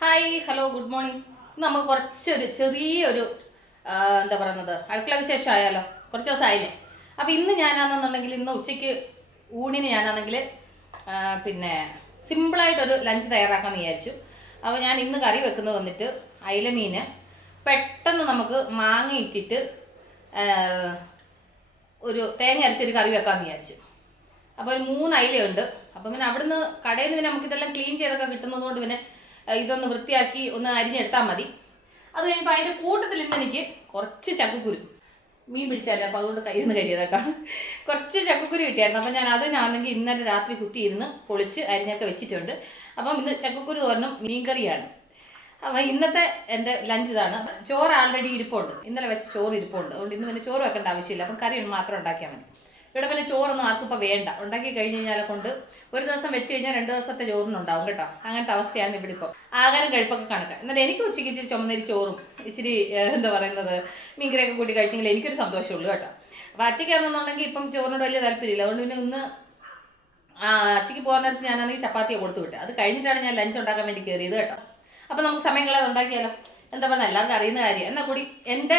Hi hello good morning. നമുക്ക് കുറച്ചൊരു ചെറിയൊരു എന്താ പറയുന്നത് അടുക്കള വിശേഷം ആയാലോ? കുറച്ച് ദിവസം ആയില്ലേ. അപ്പം ഇന്ന് ഞാനാണെന്നുണ്ടെങ്കിൽ ഇന്ന് ഉച്ചയ്ക്ക് ഊണിന് ഞാനാണെങ്കിൽ പിന്നെ സിമ്പിളായിട്ടൊരു ലഞ്ച് തയ്യാറാക്കാമെന്ന് വിചാരിച്ചു. അപ്പോൾ ഞാൻ ഇന്ന് കറി വെക്കുന്നത് വന്നിട്ട് അയിലമീൻ പെട്ടെന്ന് നമുക്ക് മാങ്ങ ഇട്ടിട്ട് ഒരു തേങ്ങ അരച്ചൊരു കറി വെക്കാമെന്ന് വിചാരിച്ചു. അപ്പോൾ ഒരു 3 അയിലയുണ്ട്. അപ്പം പിന്നെ അവിടുന്ന് കടയിൽ നിന്ന് പിന്നെ നമുക്കിതെല്ലാം ക്ലീൻ ചെയ്തൊക്കെ കിട്ടുന്നത് കൊണ്ട് പിന്നെ ഇതൊന്ന് വൃത്തിയാക്കി ഒന്ന് അരിഞ്ഞെടുത്താൽ മതി. അത് കഴിഞ്ഞപ്പോൾ അതിൻ്റെ കൂട്ടത്തിൽ ഇന്ന് എനിക്ക് കുറച്ച് ചക്കക്കുരു മീൻ പിടിച്ചാലോ, അപ്പോൾ അതുകൊണ്ട് കയ്യിൽ നിന്ന് കഴിയതേക്കാം. കുറച്ച് ചക്കക്കുരു കിട്ടിയായിരുന്നു. അപ്പം ഞാൻ അതിനാണെങ്കിൽ ഇന്നലെ രാത്രി കുത്തിയിരുന്ന് പൊളിച്ച് അരിഞ്ഞൊക്കെ വെച്ചിട്ടുണ്ട്. അപ്പം ഇന്ന് ചക്കക്കുരു തോരനും മീൻകറിയാണ്. അപ്പം ഇന്നത്തെ എൻ്റെ ലഞ്ച് ഇതാണ്. ചോറ് ആൾറെഡി ഇരിപ്പുണ്ട്, ഇന്നലെ വെച്ച ചോറ് ഇരിപ്പുണ്ട്. അതുകൊണ്ട് ഇന്ന് പിന്നെ ചോറ് വെക്കേണ്ട ആവശ്യമില്ല. അപ്പം കറി മാത്രം ഉണ്ടാക്കിയാൽ മതി. ഇവിടെ പിന്നെ ചോറൊന്നും ആർക്കും ഇപ്പോൾ വേണ്ട. ഉണ്ടാക്കി കഴിഞ്ഞ് കഴിഞ്ഞാൽ കൊണ്ട് ഒരു ദിവസം വെച്ച് കഴിഞ്ഞാൽ 2 ദിവസത്തെ ചോറിനുണ്ടാവും കേട്ടോ. അങ്ങനത്തെ അവസ്ഥയാണ് ഇവിടെ ഇപ്പോൾ. ആഹാരം കഴിപ്പൊക്കെ കണക്ക്. എന്നാൽ എനിക്ക് ഉച്ചയ്ക്ക് ഇച്ചിരി ചുമന്നരി ചോറും ഇച്ചിരി എന്താ പറയുന്നത് മീൻകറിയൊക്കെ കൂട്ടി കഴിച്ചെങ്കിൽ എനിക്കൊരു സന്തോഷമുള്ളൂ കേട്ടോ. അപ്പോൾ അച്ചയ്ക്കാണെന്നുണ്ടെങ്കിൽ ഇപ്പം ചോറിനോട് വലിയ താല്പര്യമില്ല. അതുകൊണ്ട് പിന്നെ ഇന്ന് അച്ചയ്ക്ക് പോകാൻ നേരത്ത് ഞാനാണെങ്കിൽ ചപ്പാത്തിയെ കൊടുത്തു വിട്ടത്. അത് കഴിഞ്ഞിട്ടാണ് ഞാൻ ലഞ്ച് ഉണ്ടാക്കാൻ വേണ്ടി കയറിയത് കേട്ടോ. അപ്പം നമുക്ക് സമയം കളയാതെ ഉണ്ടാക്കിയാലോ. എന്താ പറയുക, എല്ലാവർക്കും അറിയുന്ന കാര്യം. എന്നാൽ കൂടി എൻ്റെ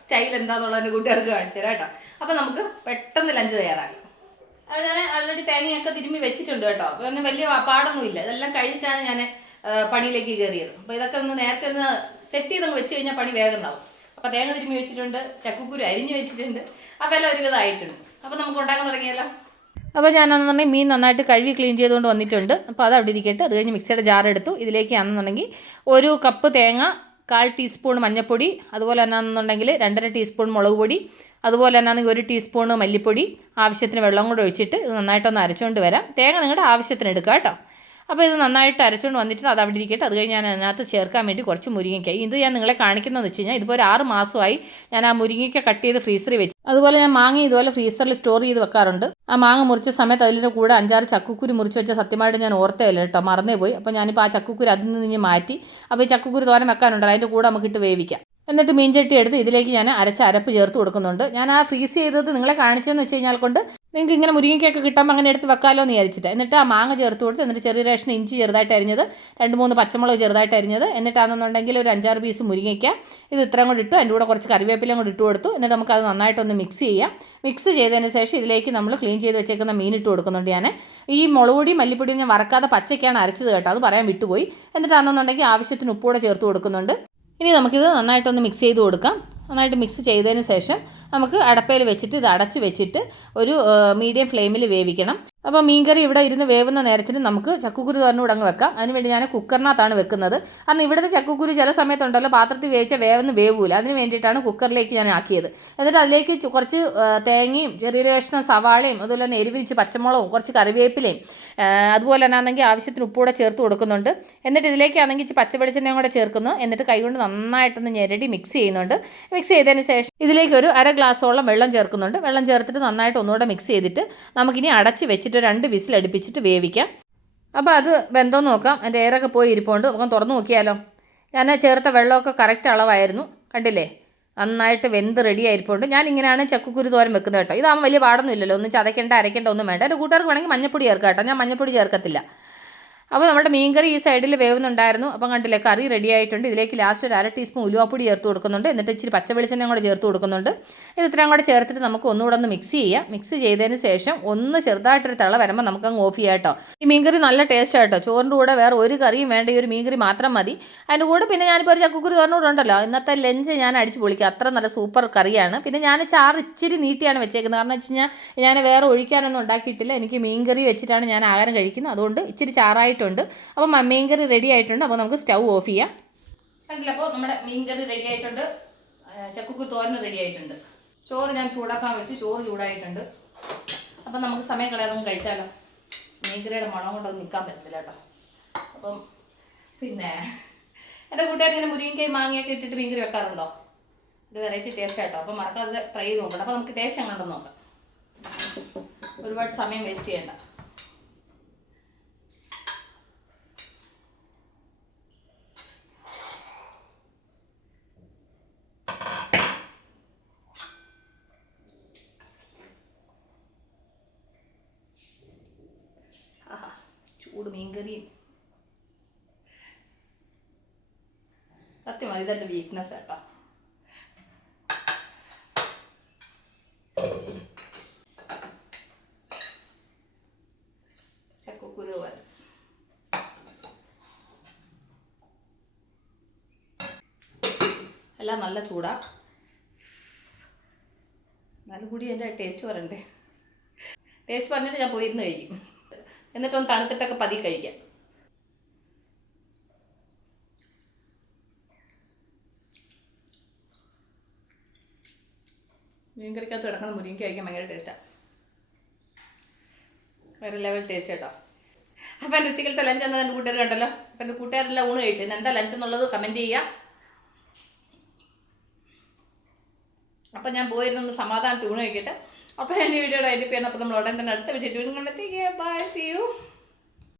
സ്റ്റൈൽ എന്താണെന്നുള്ളതിൻ്റെ കൂട്ടുകാർക്ക് കാണിച്ചു തരാം കേട്ടോ. അപ്പം നമുക്ക് പെട്ടെന്ന് ലഞ്ച് തയ്യാറാക്കാം. അത് ഞാൻ ഓൾറെഡി തേങ്ങയൊക്കെ തിരുമ്മി വെച്ചിട്ടുണ്ട് കേട്ടോ. അപ്പോൾ പിന്നെ വലിയ പാടൊന്നുമില്ല. ഇതെല്ലാം കഴിഞ്ഞിട്ടാണ് ഞാൻ പണിയിലേക്ക് കയറിയത്. അപ്പോൾ ഇതൊക്കെ ഒന്ന് നേരത്തെ ഒന്ന് സെറ്റ് ചെയ്തങ്ങ് വെച്ച് കഴിഞ്ഞാൽ പണി വേഗം ഉണ്ടാവും. അപ്പോൾ തേങ്ങ തിരുമ്മി വെച്ചിട്ടുണ്ട്, ചക്കക്കുരു അരിഞ്ഞ് വെച്ചിട്ടുണ്ട്. അപ്പോൾ എല്ലാം ഒരുവിധം ആയിട്ടുണ്ട്. അപ്പോൾ നമുക്ക് ഉണ്ടാക്കാൻ തുടങ്ങിയല്ലോ. അപ്പോൾ ഞാനെന്നുണ്ടെങ്കിൽ മീൻ നന്നായിട്ട് കഴുകി ക്ലീൻ ചെയ്തുകൊണ്ട് വന്നിട്ടുണ്ട്. അപ്പോൾ അത് അവിടെ ഇരിക്കട്ടെ. അത് കഴിഞ്ഞ് മിക്സിയുടെ ജാർ എടുത്തു. ഇതിലേക്കാണെന്നുണ്ടെങ്കിൽ 1 കപ്പ് തേങ്ങ, 1/4 ടീസ്പൂൺ മഞ്ഞൾപ്പൊടി, അതുപോലെ എന്നാണെന്നുണ്ടെങ്കിൽ 2.5 ടീസ്പൂൺ മുളക് പൊടി, അതുപോലെ തന്നെ 1 ടീസ്പൂൺ മല്ലിപ്പൊടി, ആവശ്യത്തിന് വെള്ളം കൂടെ ഒഴിച്ചിട്ട് ഇത് നന്നായിട്ടൊന്ന് അരച്ചുകൊണ്ട് വരാം. തേങ്ങ നിങ്ങളുടെ ആവശ്യത്തിന് എടുക്കുക കേട്ടോ. അപ്പോൾ ഇത് നന്നായിട്ട് അരച്ചുകൊണ്ട് വന്നിട്ട് അത് അവിടെ ഇരിക്കട്ടെ. അത് കഴിഞ്ഞ് ഞാൻ അതിനകത്ത് ചേർക്കാൻ വേണ്ടി കുറച്ച് മുരിങ്ങയ്ക്കായി. ഇത് ഞാൻ നിങ്ങളെ കാണിക്കുന്നതെന്ന് വെച്ച് കഴിഞ്ഞാൽ ഇതിപ്പോൾ ഒരു 6 മാസമായി ഞാൻ ആ മുരിങ്ങയ്ക്ക കട്ട് ചെയ്ത് ഫ്രീസറിൽ വെച്ച്. അതുപോലെ ഞാൻ മാങ്ങ ഇതുപോലെ ഫ്രീസറിൽ സ്റ്റോർ ചെയ്ത് വെക്കാറുണ്ട്. ആ മാങ്ങ മുറിച്ച സമയത്ത് അതിൻ്റെ കൂടെ 5-6 ചക്കക്കുരു മുറിച്ച് വെച്ച സത്യമായിട്ട് ഞാൻ ഓർത്തേയില്ല കേട്ടോ, മറന്നേ പോയി. അപ്പോൾ ഞാനിപ്പോൾ ആ ചക്കക്കുരു അതിൽ നിന്ന് മാറ്റി. അപ്പോൾ ഈ ചക്കക്കുരു തോരൻ വെക്കാനുണ്ട്, അതിൻ്റെ കൂടെ നമുക്കിട്ട് വേവിക്കാം. എന്നിട്ട് മീൻചട്ടി എടുത്ത് ഇതിലേക്ക് ഞാൻ അരച്ച അരപ്പ് ചേർത്ത് കൊടുക്കുന്നുണ്ട്. ഞാൻ ആ ഫ്രീസ് ചെയ്തത് നിങ്ങളെ കാണിച്ചതെന്ന് വെച്ച് കഴിഞ്ഞാൽ കൊണ്ട് നിങ്ങൾക്ക് ഇങ്ങനെ മുരിങ്ങയ്ക്കൊക്കെ കിട്ടുമ്പോൾ അങ്ങനെ എടുത്ത് വെക്കാമല്ലോ എന്ന് വിചാരിച്ചിട്ട്. എന്നിട്ട് ആ മാങ്ങ ചേർത്ത് കൊടുത്ത്, എന്നിട്ട് ചെറിയ കഷ്ണം ഇഞ്ചി ചെറുതായിട്ട് അരിഞ്ഞത്, 2-3 പച്ചമുളക് ചെറുതായിട്ട് അരിഞ്ഞത്, എന്നിട്ടാണെന്നുണ്ടെങ്കിൽ ഒരു 5-6 പീസ് മുരിങ്ങയ്ക്ക ഇത് ഇത്രയും കൂടി ഇട്ടു. അതിൻ്റെ കൂടെ കുറച്ച് കറിവേപ്പിലയും കൂടി ഇട്ട് കൊടുത്തു. എന്നിട്ട് നമുക്കത് നന്നായിട്ടൊന്ന് മിക്സ് ചെയ്യാം. മിക്സ് ചെയ്തതിന് ശേഷം ഇതിലേക്ക് നമ്മൾ ക്ലീൻ ചെയ്ത് വെച്ചേക്കുന്ന മീൻ ഇട്ട് കൊടുക്കുന്നുണ്ട്. ഞാൻ ഈ മുളക് പൊടി മല്ലിപ്പൊടിയും ഞാൻ വറക്കാതെ പച്ചയ്ക്കാണ് അരച്ചത് കേട്ടോ, അത് പറയാൻ വിട്ടുപോയി. എന്നിട്ടാണെന്നുണ്ടെങ്കിൽ ആവശ്യത്തിന് ഉപ്പൂടെ ചേർത്ത് കൊടുക്കുന്നുണ്ട്. ഇനി നമുക്കിത് നന്നായിട്ടൊന്ന് മിക്സ് ചെയ്ത് കൊടുക്കാം. നന്നായിട്ട് മിക്സ് ചെയ്തതിന് ശേഷം നമുക്ക് അടപ്പയിൽ വെച്ചിട്ട് ഇത് അടച്ച് വെച്ചിട്ട് ഒരു മീഡിയം ഫ്ലെയിമിൽ വേവിക്കണം. അപ്പോൾ മീൻകറി ഇവിടെ ഇരുന്ന് വേവുന്ന നേരത്തിന് നമുക്ക് ചക്കക്കുരു തോരനൂടെ അങ്ങ് വെക്കാം. അതിനുവേണ്ടി ഞാൻ കുക്കറിനകത്താണ് വെക്കുന്നത്. കാരണം ഇവിടുത്തെ ചക്കക്കുരു ചില സമയത്തുണ്ടല്ലോ പാത്രത്തിൽ വേവിച്ചാൽ വേവൂല. അതിന് വേണ്ടിയിട്ടാണ് കുക്കറിലേക്ക് ഞാൻ ആക്കിയത്. എന്നിട്ട് അതിലേക്ക് കുറച്ച് തേങ്ങയും ചെറിയൊരു കഷ്ണം സവാളയും അതുപോലെ തന്നെ എരിവിരിച്ച് പച്ചമുളകും കുറച്ച് കറിവേപ്പിലയും അതുപോലെ തന്നെ ആണെങ്കിൽ ആവശ്യത്തിന് ഉപ്പൂടെ ചേർത്ത് കൊടുക്കുന്നുണ്ട്. എന്നിട്ട് ഇതിലേക്കാണെങ്കിൽ ഇച്ചിരി പച്ചവെളിച്ചെണ്ണയും കൂടെ ചേർക്കുന്നു. എന്നിട്ട് കൈകൊണ്ട് നന്നായിട്ടൊന്ന് ഞെരടി മിക്സ് ചെയ്യുന്നുണ്ട്. മിക്സ് ചെയ്തതിന് ശേഷം ഇതിലേക്ക് ഒരു 1/2 ഗ്ലാസോളം വെള്ളം ചേർക്കുന്നുണ്ട്. വെള്ളം ചേർത്തിട്ട് നന്നായിട്ട് ഒന്നുകൂടെ മിക്സ് ചെയ്തിട്ട് നമുക്കിനി അടച്ച് വെച്ചിട്ട് 2 വിസിൽ അടുപ്പിച്ചിട്ട് വേവിക്കാം. അപ്പോൾ അത് വെന്തോന്ന് നോക്കാം. അതിൻ്റെ എയറൊക്കെ പോയി ഇരിപ്പുണ്ട്. നമുക്ക് തുറന്ന് നോക്കിയാലോ. ഞാൻ ചേർത്ത വെള്ളമൊക്കെ കറക്റ്റ് അളവായിരുന്നു, കണ്ടില്ലേ. നന്നായിട്ട് വെന്ത് റെഡി ആയിരിപ്പുണ്ട്. ഞാൻ ഇങ്ങനെയാണ് ചക്കക്കുരു തോരൻ വെക്കുന്നത് കേട്ടോ. ഇതാകുമ്പോൾ വലിയ പാടൊന്നും ഇല്ലല്ലോ, ഒന്നും ചതയ്ക്കേണ്ട അരയ്ക്കേണ്ട ഒന്നും വേണ്ട. എൻ്റെ കൂട്ടുകാർക്ക് വേണമെങ്കിൽ മഞ്ഞപ്പൊടി ചേർക്കാം കേട്ടോ, ഞാൻ മഞ്ഞപ്പൊടി ചേർക്കത്തില്ല. അപ്പോൾ നമ്മുടെ മീൻകറി ഈ സൈഡിൽ വേവുന്നുണ്ടായിരുന്നു. അപ്പം കണ്ടില്ലേ, കറി റെഡി ആയിട്ടുണ്ട്. ഇതിലേക്ക് ലാസ്റ്റ് ഒരു 1/2 ടീസ്പൂൺ ഉലുവാപ്പൊടി ചേർത്ത് കൊടുക്കുന്നുണ്ട്. എന്നിട്ട് ഇച്ചിരി പച്ചവെളിച്ചെണ്ണയും കൂടെ ചേർത്ത് കൊടുക്കുന്നുണ്ട്. ഇത് ഇത്രയും കൂടെ ചേർത്തിട്ട് നമുക്ക് ഒന്നുകൂടെ ഒന്ന് മിക്സ് ചെയ്യാം. മിക്സ് ചെയ്തതിന് ശേഷം ഒന്ന് ചെറുതായിട്ടൊരു തിള വരുമ്പോൾ നമുക്കങ്ങ് ഓഫ് ചെയ്യാം കേട്ടോ. ഈ മീൻകറി നല്ല ടേസ്റ്റ് ആട്ടോ. ചോറിൻ്റെ കൂടെ വേറെ ഒരു കറിയും വേണ്ട, ഈ ഒരു മീൻകറി മാത്രം മതി. അതിൻ്റെ കൂടെ പിന്നെ ഞാനിപ്പോൾ ഒരു ചക്കക്കുരു തോരനൂടെ ഉണ്ടല്ലോ, ഇന്നത്തെ ലഞ്ച് ഞാൻ അടിച്ച് പൊളിക്കുക. അത്ര നല്ല സൂപ്പർ കറിയാണ്. പിന്നെ ഞാൻ ചാറ് ഇച്ചിരി നീട്ടിയാണ് വെച്ചേക്കുന്നത്. കാരണം വെച്ച് കഴിഞ്ഞാൽ ഞാൻ വേറെ ഒഴിക്കാനൊന്നും ഉണ്ടാക്കിയിട്ടില്ല. എനിക്ക് മീൻകറി വെച്ചിട്ടാണ് ഞാൻ ആഹാരം കഴിക്കുന്നത്. അതുകൊണ്ട് ഇച്ചിരി ചാറായിട്ടുണ്ട്. അപ്പോൾ മീൻകറി റെഡി ആയിട്ടുണ്ട്. അപ്പോൾ നമുക്ക് സ്റ്റൗ ഓഫ് ചെയ്യാം. കണ്ടില്ല, അപ്പോൾ നമ്മുടെ മീൻകറി റെഡി ആയിട്ടുണ്ട്. ചക്കക്കുരു തോരൻ റെഡി ആയിട്ടുണ്ട്. ചോറ് ഞാൻ ചൂടാക്കാൻ വെച്ച്, ചോറ് ചൂടായിട്ടുണ്ട്. അപ്പം നമുക്ക് സമയം കളയാതെ കഴിച്ചാലോ. മീൻകറിയുടെ മണം കൊണ്ടൊന്നും നിൽക്കാൻ പറ്റത്തില്ല കേട്ടോ. അപ്പം പിന്നെ എൻ്റെ കൂട്ടുകാർ ഇങ്ങനെ മുരിങ്ങയും മാങ്ങയൊക്കെ ഇട്ടിട്ട് മീൻകറി വെക്കാറുണ്ടോ? ഒരു വെറൈറ്റി ടേസ്റ്റ് ആട്ടോ. അപ്പം മറക്കാതെ ട്രൈ ചെയ്ത് നോക്കണം. അപ്പോൾ നമുക്ക് ടേസ്റ്റ് എങ്ങനെയുണ്ടെന്ന് നോക്കാം. ഒരുപാട് സമയം വേസ്റ്റ് ചെയ്യണ്ട. ചൂട് മീൻകറിയും സത്യമാണ് ഇതെൻ്റെ വീക്ക്നെസ് കേട്ടോ. ചക്കക്കുരു പോലെ എല്ലാം നല്ല ചൂടാ. നല്ല കൂടി എൻ്റെ ടേസ്റ്റ് പറയണ്ടേ. ടേസ്റ്റ് പറഞ്ഞിട്ട് ഞാൻ പോയിരുന്ന് കഴിക്കും. എന്നിട്ടൊന്ന് തണുത്തിട്ടൊക്കെ പതി കഴിക്കാം. മീൻകറിക്കകത്ത് കിടക്കുന്ന മുരിങ്ങ കഴിക്കാൻ ഭയങ്കര ടേസ്റ്റാണ്. വേറെ ലെവൽ ടേസ്റ്റ് കേട്ടോ. അപ്പോൾ എൻ്റെ ഉച്ചക്കലത്തെ ലഞ്ച് എന്നാൽ എൻ്റെ കൂട്ടുകാർ കണ്ടല്ലോ. അപ്പോൾ എൻ്റെ കൂട്ടുകാരെല്ലാം ഊണ് കഴിച്ചു. എന്താ ലഞ്ച് എന്നുള്ളത് കമൻറ്റ് ചെയ്യുക. അപ്പം ഞാൻ പോയിരുന്നൊന്ന് സമാധാനത്തിൽ ഊണ് കഴിക്കട്ടെ. അപ്പോൾ ഞാൻ ഈ വീഡിയോയുടെ എഡിറ്റ് ചെയ്യണം. അപ്പോൾ നമ്മൾ ഉടൻ തന്നെ അടുത്ത വീഡിയോ കണ്ടെത്തിക്കുക. Bye, see U.